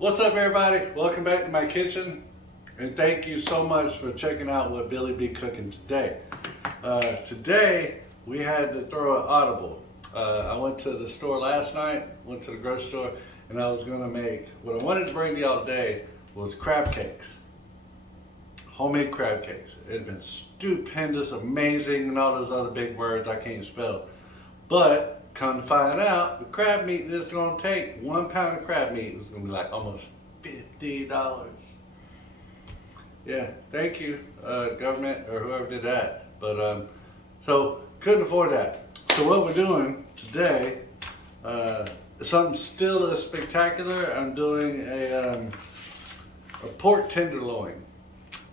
What's up, everybody? Welcome back to my kitchen, and thank you so much for checking out what Billy be cooking today. Today we had to throw an audible. I went to the store last night, went to the grocery store, and I was gonna make, what I wanted to bring to y'all today was crab cakes. Homemade crab cakes. It had been stupendous, amazing, and all those other big words I can't spell. But come to find out, the crab meat this is gonna take, 1 pound of crab meat was gonna be like almost $50. Yeah, thank you, government or whoever did that. But so couldn't afford that. So what we're doing today, something still as spectacular. I'm doing a pork tenderloin,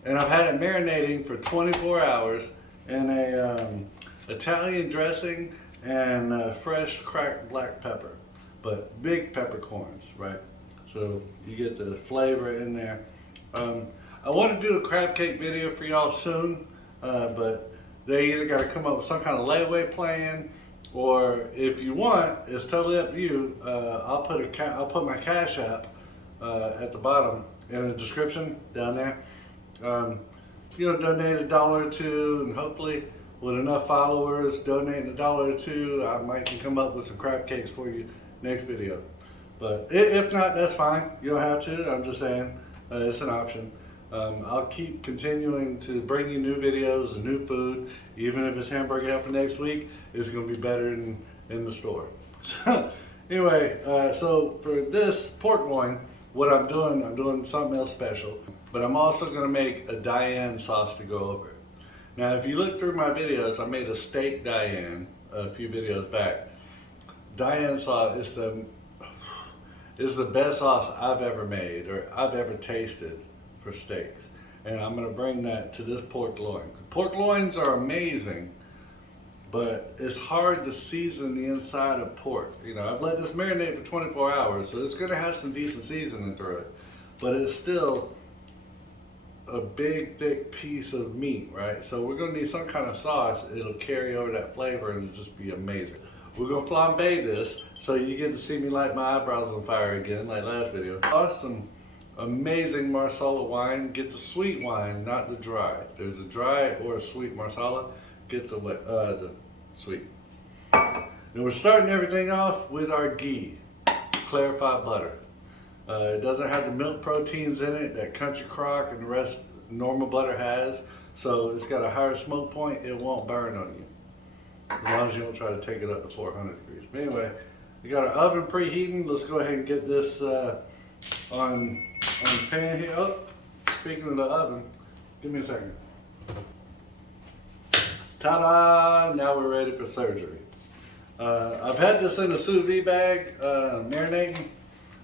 and I've had it marinating for 24 hours in a Italian dressing and fresh cracked black pepper, but big peppercorns, right? So you get the flavor in there. I want to do a crab cake video for y'all soon, but they either got to come up with some kind of layaway plan, or if you want, it's totally up to you. I'll put my Cash App at the bottom in the description down there. Donate $1 or $2, and hopefully with enough followers donating $1 or $2, I might can come up with some crab cakes for you next video. But if not, that's fine. You don't have to. I'm just saying it's an option. I'll keep continuing to bring you new videos and new food. Even if it's hamburger helper next week, it's going to be better in the store. Anyway, so for this pork loin, what I'm doing something else special. But I'm also going to make a Diane sauce to go over it. Now, if you look through my videos, I made a steak Diane a few videos back. Diane sauce is the best sauce I've ever made or I've ever tasted for steaks. And I'm gonna bring that to this pork loin. Pork loins are amazing, but it's hard to season the inside of pork. I've let this marinate for 24 hours, so it's gonna have some decent seasoning through it, but it's still a big thick piece of meat, right? So we're gonna need some kind of sauce. It'll carry over that flavor and it'll just be amazing. We're gonna flambe this so you get to see me light my eyebrows on fire again like last video. Some amazing Marsala wine. Get the sweet wine, not the dry. There's a dry or a sweet Marsala. Get the sweet. And we're starting everything off with our ghee, clarified butter. It doesn't have the milk proteins in it that Country Crock and the rest normal butter has, so it's got a higher smoke point. It won't burn on you as long as you don't try to take it up to 400 degrees. But anyway, we got our oven preheating. Let's go ahead and get this on the pan here. Oh, speaking of the oven, give me a second. Ta-da! Now we're ready for surgery. I've had this in a sous vide bag, marinating.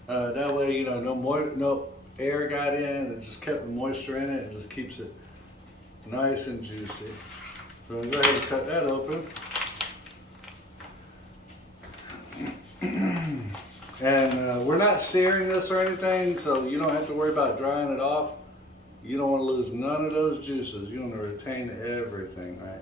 That way, no air got in. It just kept the moisture in it. It just keeps it nice and juicy. So we'll go ahead and cut that open. And we're not searing this or anything, so you don't have to worry about drying it off. You don't want to lose none of those juices. You want to retain everything, right?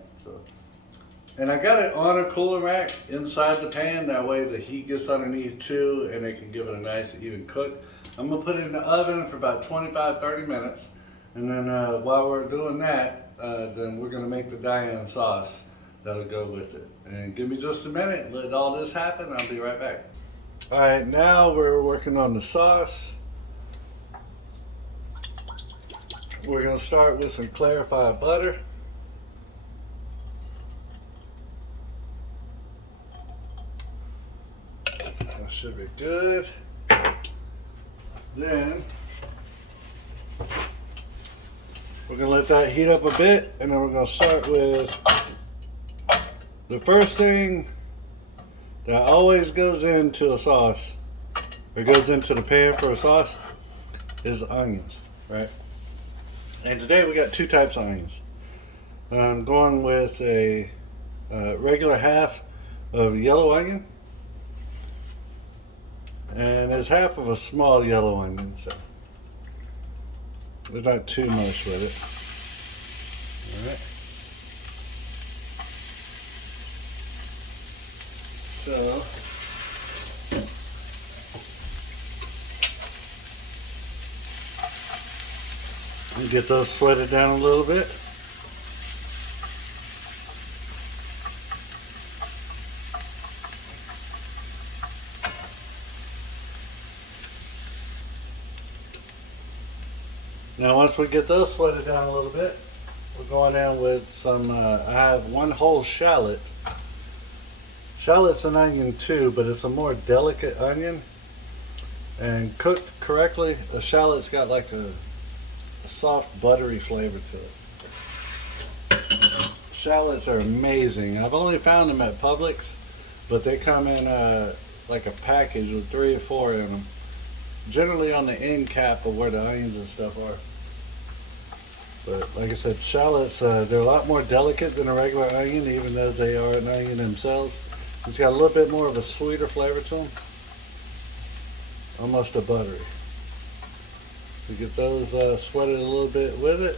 And I got it on a cooler rack inside the pan. That way the heat gets underneath too, and it can give it a nice even cook. I'm gonna put it in the oven for about 25-30 minutes. And then while we're doing that, then we're gonna make the Diane sauce that'll go with it. And give me just a minute, let all this happen, I'll be right back. All right, now we're working on the sauce. We're gonna start with some clarified butter. That should be good. Then we're gonna let that heat up a bit, and then we're gonna start with the first thing that always goes into a sauce, or goes into the pan for a sauce, is onions, right? And today we got 2 types of onions. I'm going with a regular half of yellow onion, and it's half of a small yellow onion, so there's not too much with it. All right. So Get those sweated down a little bit. Now once we get those sweated down a little bit, we're going in with some, I have one whole shallot. Shallot's an onion too, but it's a more delicate onion. And cooked correctly, the shallot's got like a soft buttery flavor to it. Shallots are amazing. I've only found them at Publix, but they come in like a package with 3 or 4 in them. Generally on the end cap of where the onions and stuff are. But like I said, shallots, they're a lot more delicate than a regular onion, even though they are an onion themselves. It's got a little bit more of a sweeter flavor to them. Almost a buttery. We get those sweated a little bit with it.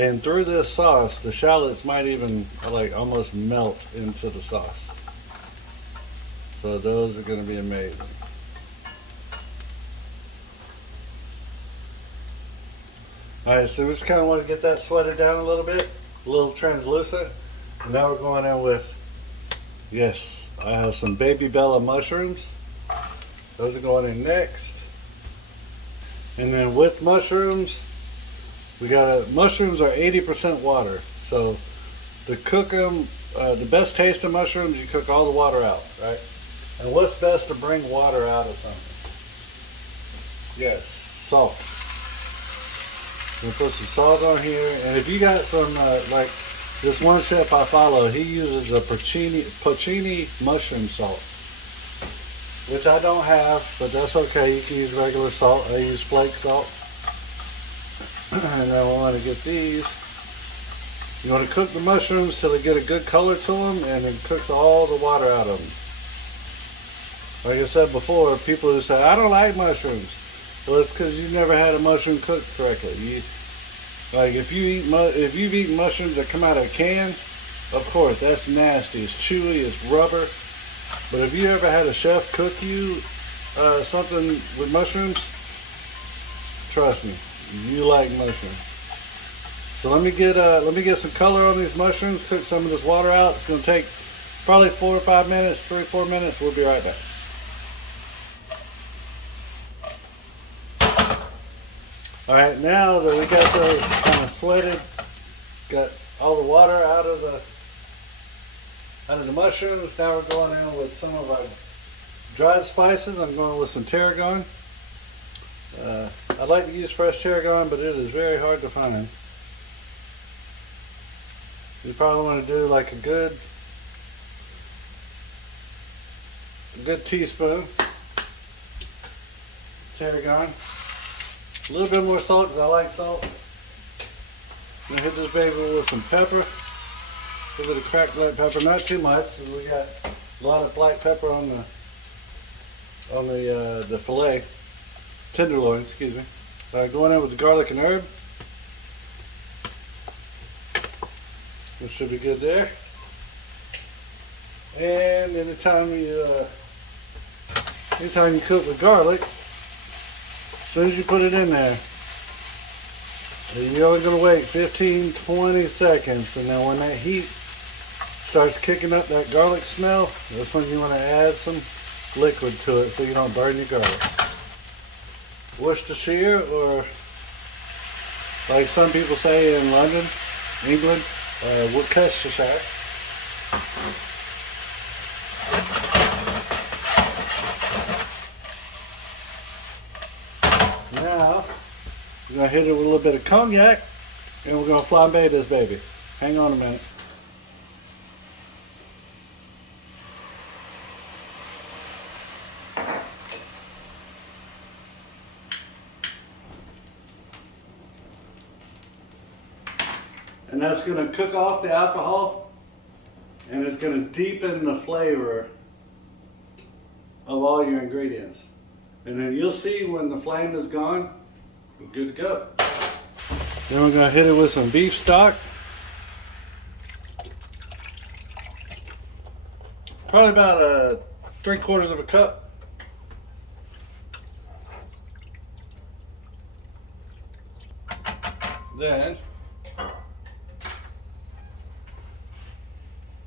And through this sauce, the shallots might even like almost melt into the sauce. So those are going to be amazing. Alright, so we just kind of want to get that sweated down a little bit, a little translucent. And now we're going in with, yes, I have some baby Bella mushrooms. Those are going in next. And then with mushrooms, mushrooms are 80% water. So to cook them, the best taste of mushrooms, you cook all the water out, right? And what's best to bring water out of something? Yes, salt. I'm gonna put some salt on here, and if you got some, like this one chef I follow, he uses a porcini mushroom salt, which I don't have, but that's okay. You can use regular salt. I use flake salt. And then we want to get these. You want to cook the mushrooms till they get a good color to them, and it cooks all the water out of them. Like I said before, people who say, I don't like mushrooms. Well, it's because you never had a mushroom cooked correctly. Like if you've eaten mushrooms that come out of a can, of course that's nasty. It's chewy, it's rubber. But have you ever had a chef cook you something with mushrooms? Trust me, you like mushrooms. So let me get some color on these mushrooms. Cook some of this water out. It's going to take probably 4 or 5 minutes, 3 or 4 minutes. We'll be right back. Alright, now that we got those kind of sweated, got all the water out of the mushrooms, now we're going in with some of our dried spices. I'm going with some tarragon. I like to use fresh tarragon, but it is very hard to find. You probably want to do like a good teaspoon tarragon. A little bit more salt because I like salt. I'm going to hit this baby with some pepper. A little bit of cracked black pepper, not too much. So we got a lot of black pepper on the fillet, tenderloin, excuse me. Going in with the garlic and herb. This should be good there. And anytime you cook with garlic, as soon as you put it in there, you're only going to wait 15-20 seconds, and then when that heat starts kicking up that garlic smell, that's when you want to add some liquid to it so you don't burn your garlic. Worcestershire, or like some people say in London, England, Worcestershire. Now, we're going to hit it with a little bit of cognac, and we're going to flambe this baby. Hang on a minute. And that's going to cook off the alcohol, and it's going to deepen the flavor of all your ingredients. And then you'll see when the flame is gone, we're good to go. Then we're going to hit it with some beef stock. Probably about 3/4 of a cup. Then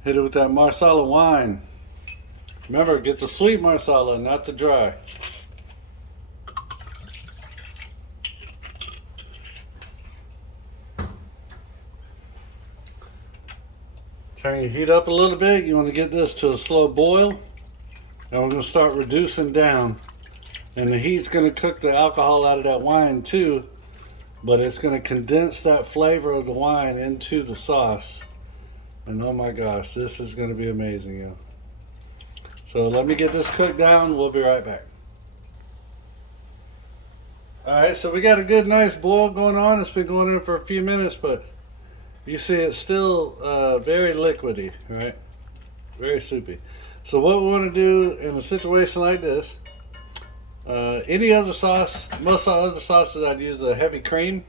hit it with that Marsala wine. Remember, get the sweet Marsala, not the dry. Turn your heat up a little bit. You want to get this to a slow boil. And we're going to start reducing down. And the heat's going to cook the alcohol out of that wine too. But it's going to condense that flavor of the wine into the sauce. And oh my gosh, this is going to be amazing, yo. So let me get this cooked down. We'll be right back. Alright, so we got a good nice boil going on. It's been going on for a few minutes, but you see it's still very liquidy, right? Very soupy. So what we want to do in a situation like this, any other sauce, most other sauces I'd use a heavy cream,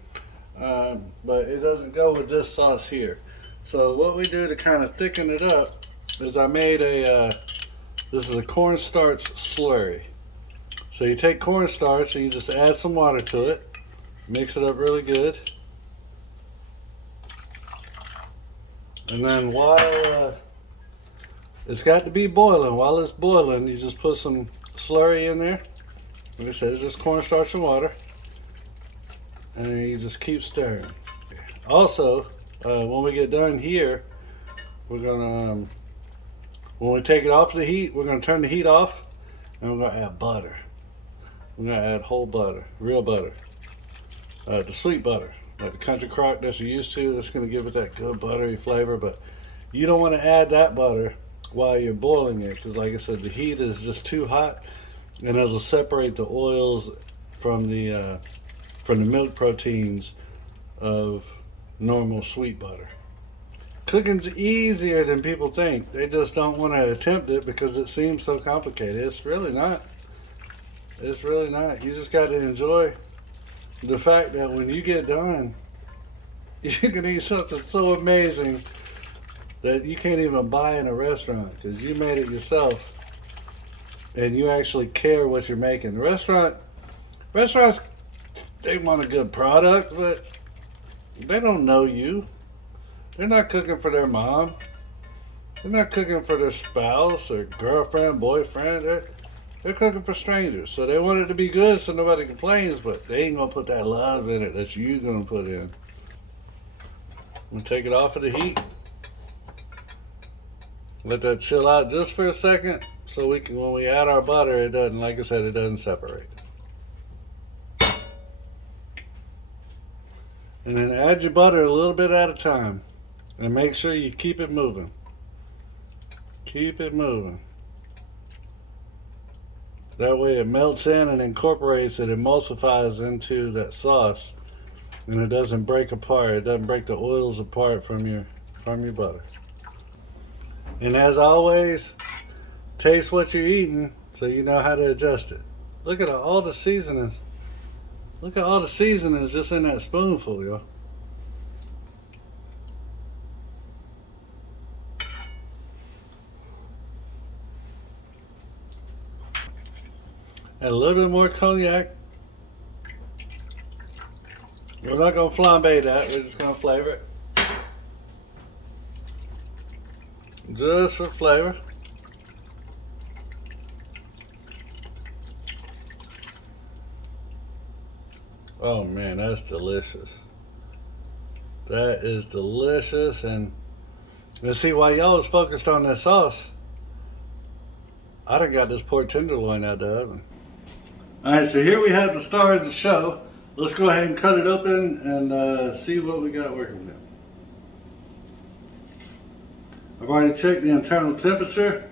but it doesn't go with this sauce here. So what we do to kind of thicken it up is I made this is a cornstarch slurry. So you take cornstarch and you just add some water to it, mix it up really good. And then while it's got to be boiling, while it's boiling, you just put some slurry in there. Like I said, it's just cornstarch and water. And then you just keep stirring. Also, when we get done here, we're gonna, when we take it off the heat, we're gonna turn the heat off and we're gonna add butter. We're gonna add whole butter, real butter. The sweet butter, like the country crock that you're used to, that's gonna give it that good buttery flavor, but you don't wanna add that butter while you're boiling it, because like I said, the heat is just too hot and it'll separate the oils from the milk proteins of normal sweet butter. Cooking's easier than people think. They just don't want to attempt it because it seems so complicated. It's really not. It's really not. You just got to enjoy the fact that when you get done, you can eat something so amazing that you can't even buy in a restaurant because you made it yourself and you actually care what you're making. The restaurants, they want a good product, but they don't know you. They're not cooking for their mom. They're not cooking for their spouse or girlfriend, boyfriend. They're cooking for strangers. So they want it to be good so nobody complains, but they ain't gonna put that love in it that you gonna put in. I'm gonna take it off of the heat. Let that chill out just for a second so we can, when we add our butter, it doesn't, like I said, it doesn't separate. And then add your butter a little bit at a time. And make sure you keep it moving. Keep it moving. That way it melts in and incorporates, it emulsifies into that sauce. And it doesn't break apart. It doesn't break the oils apart from your butter. And as always, taste what you're eating so you know how to adjust it. Look at all the seasonings. Look at all the seasonings just in that spoonful, yo. Add a little bit more cognac. We're not going to flambe that, we're just going to flavor it. Just for flavor. Oh man, that's delicious. That is delicious. And let's see, while y'all was focused on that sauce, I done got this pork tenderloin out the oven. Alright, so here we have the star of the show. Let's go ahead and cut it open and see what we got working with. I've already checked the internal temperature.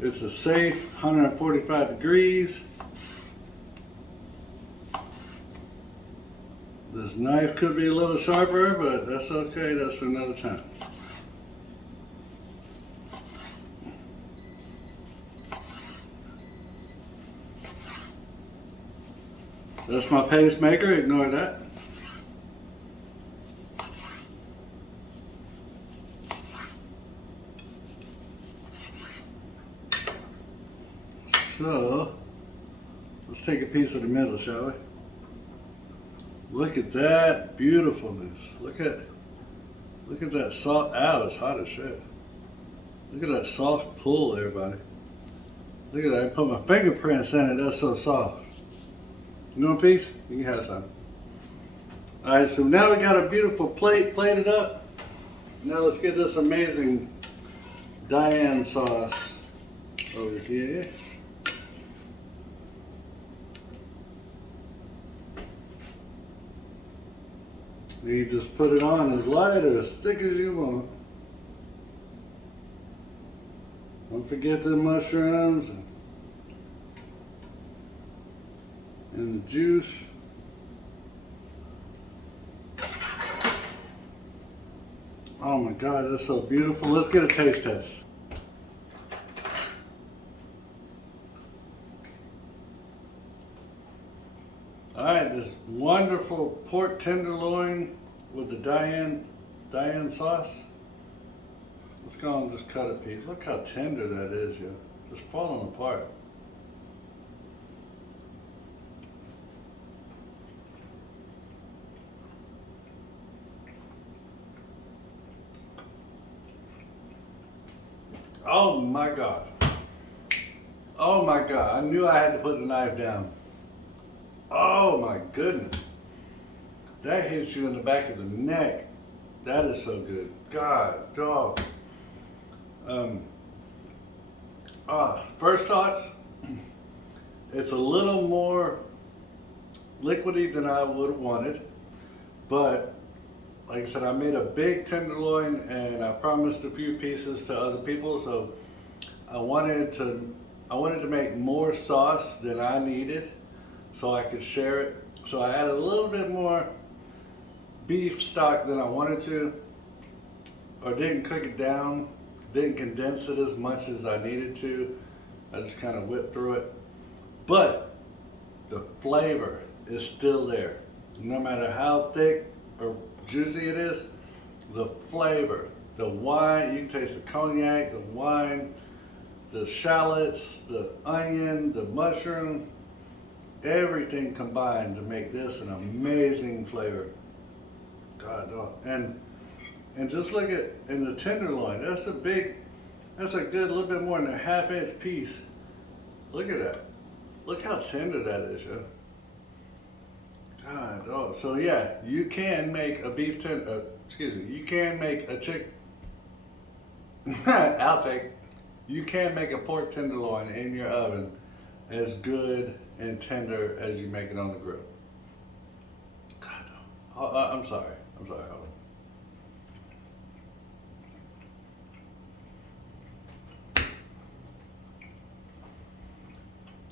It's a safe 145 degrees. This knife could be a little sharper, but that's okay. That's for another time. That's my pacemaker. Ignore that. So, let's take a piece of the middle, shall we? Look at that beautifulness. Look at that soft. Ow, it's hot as shit. Look at that soft pull, everybody. Look at that. I put my fingerprints in it. That's so soft. You want a piece? You can have some. All right, so now we got a beautiful plate plated up. Now let's get this amazing Diane sauce over here. You just put it on as light or as thick as you want. Don't forget the mushrooms and the juice. Oh my God, that's so beautiful. Let's get a taste test. All right, this wonderful pork tenderloin with the Diane sauce. Let's go and just cut a piece. Look how tender that is, yo. Just falling apart. Oh my God. Oh my God. I knew I had to put the knife down. Oh my goodness. That hits you in the back of the neck. That is so good. God, dog. First thoughts, it's a little more liquidy than I would have wanted, but like I said, I made a big tenderloin and I promised a few pieces to other people, so I wanted to make more sauce than I needed so I could share it. So I added a little bit more beef stock than I wanted to, or didn't cook it down, didn't condense it as much as I needed to. I just kind of whipped through it. But the flavor is still there. No matter how thick or juicy it is, the flavor, the wine, you can taste the cognac, the wine, the shallots, the onion, the mushroom, everything combined to make this an amazing flavor. God, dog. And just look at in the tenderloin. That's a good little bit more than a half-inch piece. Look at that. Look how tender that is, yo. God, dog. So yeah, you can make a you can make a outtake. You can make a pork tenderloin in your oven as good and tender as you make it on the grill. God, I'm sorry. Hold on.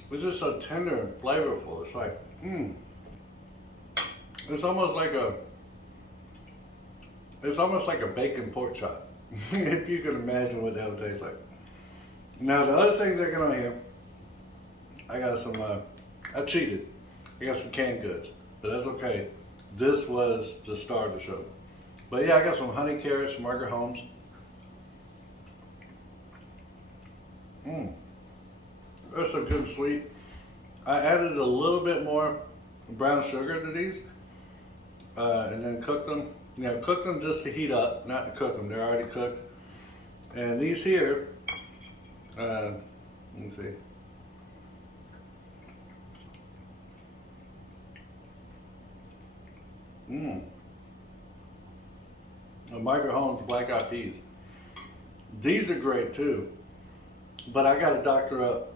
It's just so tender and flavorful. It's like, It's almost like a bacon pork chop, if you can imagine what that would taste like. Now the other thing they're going on here, I got some. I cheated. I got some canned goods, but that's okay. This was the star of the show. But yeah, I got some honey carrots from Margaret Holmes. That's so good and sweet. I added a little bit more brown sugar to these, and then cooked them. Cooked them just to heat up, not to cook them. They're already cooked. And these here, let me see. The Margaret Holmes black eyed peas. These are great too, but I got to doctor up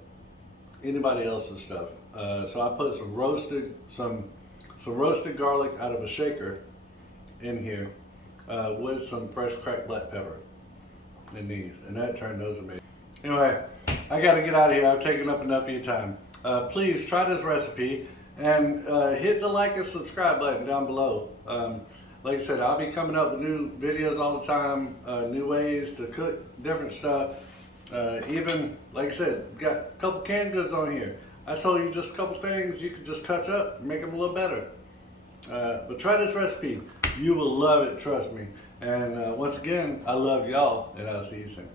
anybody else's stuff. So I put some roasted garlic out of a shaker in here with some fresh cracked black pepper in these, and that turned those amazing. Anyway, I got to get out of here. I've taken up enough of your time. Please try this recipe and hit the like and subscribe button down below. Like I said, I'll be coming up with new videos all the time, new ways to cook different stuff. Even, like I said, got a couple canned goods on here. I told you just a couple things you could just touch up and make them a little better. But try this recipe. You will love it, trust me. And once again, I love y'all, and I'll see you soon.